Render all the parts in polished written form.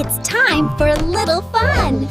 It's time for a little fun!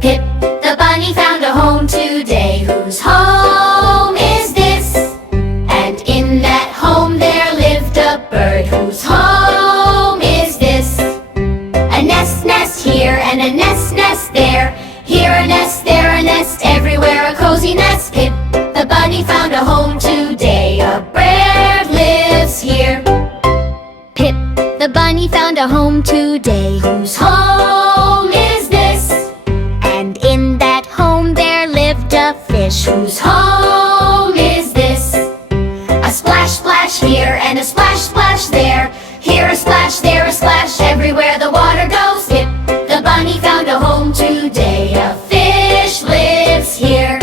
Pip the bunny found a home today. Whose home is this? And in that home there lived a bird. Whose home is this? A nest here and a nest there. Here a nest, there a nest, everywhere a cozy nest. Pip the bunny found a home today. A bird lives here. Pip the bunny found a home today. Whose home is this? And in that home there lived a fish. Whose home is this? A splash, splash here and a splash, splash there. Here a splash, there a splash, everywhere the water goes. Pip the bunny found a home today. A fish lives here.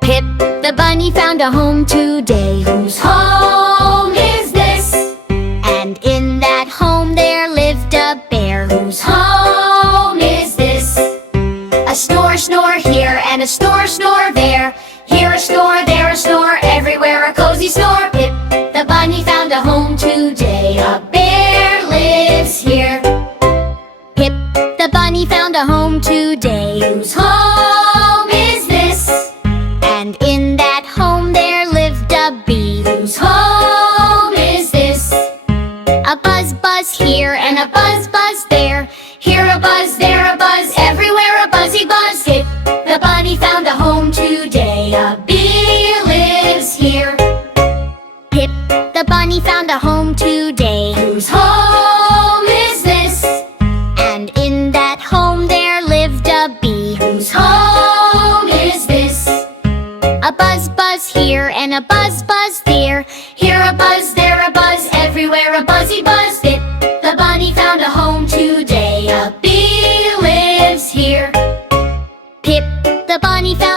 Pip the bunny found a home today. Whose home is this? And in that home there lived a bear. Whose home is this? A snore, snore here and a snore, snore there. Here a snore, there a snore, everywhere a cozy snore. Pip the bunny found a home today. A bear lives here. Pip the bunny found a home today. Whose home is this? And in that home there lived a bee. Whose home is this? A buzz, buzz here and a buzz, buzz there. Here a buzz, there a buzz, everywhere a buzzy buzz. Pip the bunny found a home today. A bee lives here. Pip the bunny found a home today. Whose home is this? And in that home there lived a bee. Whose home is this? A buzz, buzz here and a buzz, buzz there. Here a buzz, there a buzz, everywhere a buzzy buzz. Pip the bunny found a home today. A bee lives here. Pip the bunny found